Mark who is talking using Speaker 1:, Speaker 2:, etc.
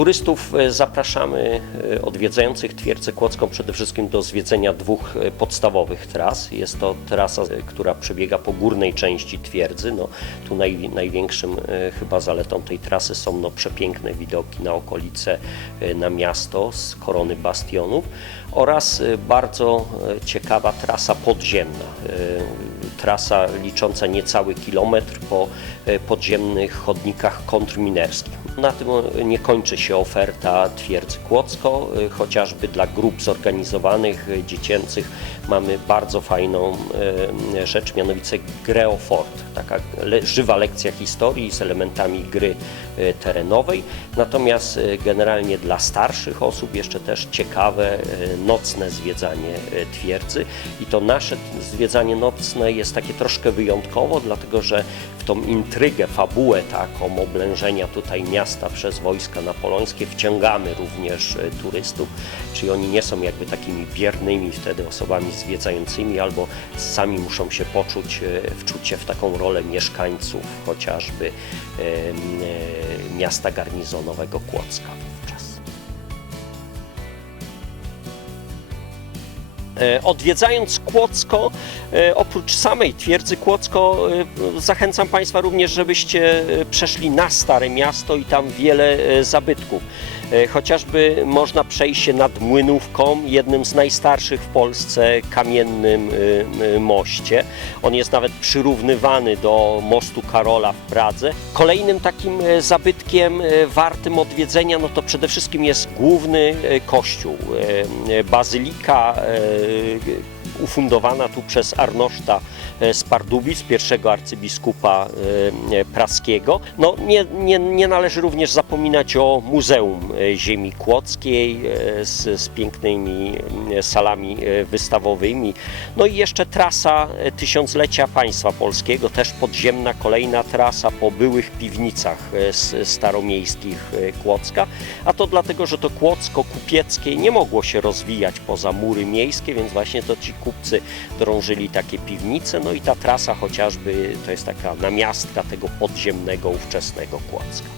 Speaker 1: Turystów e, zapraszamy e, odwiedzających Twierdzę Kłodzką przede wszystkim do zwiedzenia dwóch e, podstawowych tras. Jest to trasa, która przebiega po górnej części twierdzy. No, tu naj, największym chyba zaletą tej trasy są no, przepiękne widoki na okolice, na miasto z korony bastionów oraz bardzo ciekawa trasa podziemna. Trasa licząca niecały kilometr po podziemnych chodnikach kontrminerskich. Na tym e, nie kończy się oferta Twierdzy Kłodzko, e, chociażby dla grup zorganizowanych, e, dziecięcych mamy bardzo fajną rzecz, mianowicie grę o fort. Taka żywa lekcja historii z elementami gry terenowej. Natomiast generalnie dla starszych osób jeszcze też ciekawe nocne zwiedzanie twierdzy i to nasze zwiedzanie nocne jest takie troszkę wyjątkowo, dlatego że tą intrygę, fabułę taką oblężenia tutaj miasta przez wojska napoleońskie. Wciągamy również e, turystów, czyli oni nie są jakby takimi biernymi wtedy osobami zwiedzającymi, albo sami muszą się poczuć, e, wczuć się w taką rolę mieszkańców chociażby e, miasta garnizonowego Kłodzka Odwiedzając Kłodzko, e, oprócz samej twierdzy Kłodzko, e, zachęcam Państwa również, żebyście e, przeszli na Stare Miasto i tam wiele e, zabytków. E, Chociażby można przejść się nad Młynówką, jednym z najstarszych w Polsce kamiennym e, e, moście. On jest nawet przyrównywany do mostu Karola w Pradze. Kolejnym takim e, zabytkiem e, wartym odwiedzenia, no to przede wszystkim jest główny kościół. Bazylika ufundowana tu przez Arnoszta e, z Pardubic, pierwszego arcybiskupa e, e, praskiego. No, nie, nie, nie należy również zapominać o Muzeum Ziemi Kłodzkiej z, z pięknymi salami wystawowymi. No i jeszcze trasa tysiąclecia państwa polskiego, też podziemna kolejna trasa po byłych piwnicach staromiejskich Kłodzka, a to dlatego, że to Kłodzko kupieckie nie mogło się rozwijać poza mury miejskie, więc właśnie to ci kupcy drążyli takie piwnice, no i ta trasa chociażby to jest taka namiastka tego podziemnego ówczesnego Kłodzka.